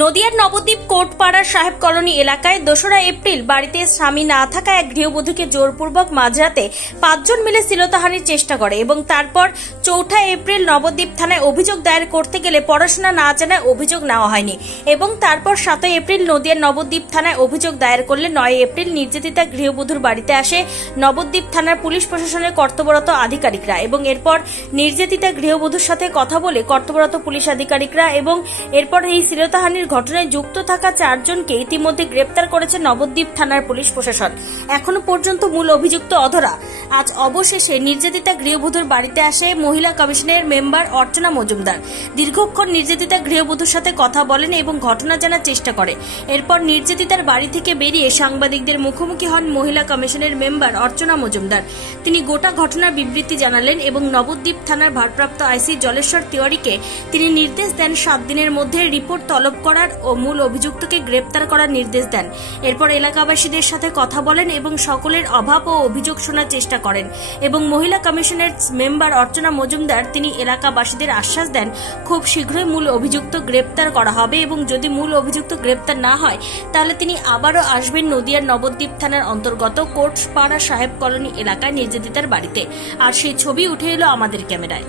নদিয়ার নবদ্বীপ কোর্টপাড়ার সাহেব কলোনি এলাকায় 2রা এপ্রিল বাড়িতে স্বামী না থাকা এক গৃহবধূকে জোরপূর্বক মাঝরাতে 5 জন মিলে শ্লীলতাহানির চেষ্টা করে এবং তারপর 4 এপ্রিল নবদ্বীপ থানায় অভিযোগ দায়ের করতে গেলে পড়াশোনা না জানায় অভিযোগ নেওয়া হয়নি এবং তারপর 7 এপ্রিল নদিয়ার নবদ্বীপ থানায় অভিযোগ দায়ের করলে 9 এপ্রিল নির্যাতিতা গৃহবধূর বাড়িতে আসে নবদ্বীপ থানার পুলিশ প্রশাসনের কর্তব্যরত আধিকারিকরা এবং এরপর নির্যাতিতা গৃহবধূর সাথে কথা বলে কর্তব্যরত পুলিশ আধিকারিকরা এবং এরপর এই শ্লীলতাহানির ঘটনায় যুক্ত থাকা 4 জনকে ইতিমধ্যে গ্রেপ্তার করেছে নবদ্বীপ থানার পুলিশ প্রশাসন। এখনো পর্যন্ত মূল অভিযুক্ত অধরা। আজ অবশেষে নির্যাতিতা গৃহবধূর বাড়িতে আসে মহিলা কমিশনের মেম্বার অর্চনা মজুমদার। দীর্ঘক্ষণ নির্যাতিতা গৃহবধূর সাথে কথা বলেন এবং ঘটনা জানার চেষ্টা করে। এরপর নির্যাতিতার বাড়ি থেকে বেরিয়ে সাংবাদিকদের মুখোমুখি হন মহিলা কমিশনের মেম্বার অর্চনা মজুমদার। তিনি গোটা ঘটনার বিবৃতি জানালেন এবং নবদ্বীপ থানার ভারপ্রাপ্ত আইসি জলেশ্বর তিওয়ারিকে তিনি নির্দেশ দেন 7 দিনের মধ্যে রিপোর্ট তলব করার ও মূল অভিযুক্তকে গ্রেপ্তার করার নির্দেশ দেন। এরপর এলাকাবাসীদের সাথে কথা বলেন এবং সকলের অভাব ও অভিযোগ শোনার চেষ্টা করেন এবং মহিলা কমিশনের মেম্বার অর্চনা মজুমদার তিনি এলাকাবাসীদের আশ্বাস দেন খুব শীঘ্রই মূল অভিযুক্ত গ্রেপ্তার করা হবে এবং যদি মূল অভিযুক্ত গ্রেপ্তার না হয় তাহলে তিনি আবারও আসবেন নদিয়ার নবদ্বীপ থানার অন্তর্গত কোর্টপাড়া সাহেব কলোনি এলাকায় নির্যাতিতার বাড়িতে। আর সেই ছবি উঠে এলো আমাদের ক্যামেরায়।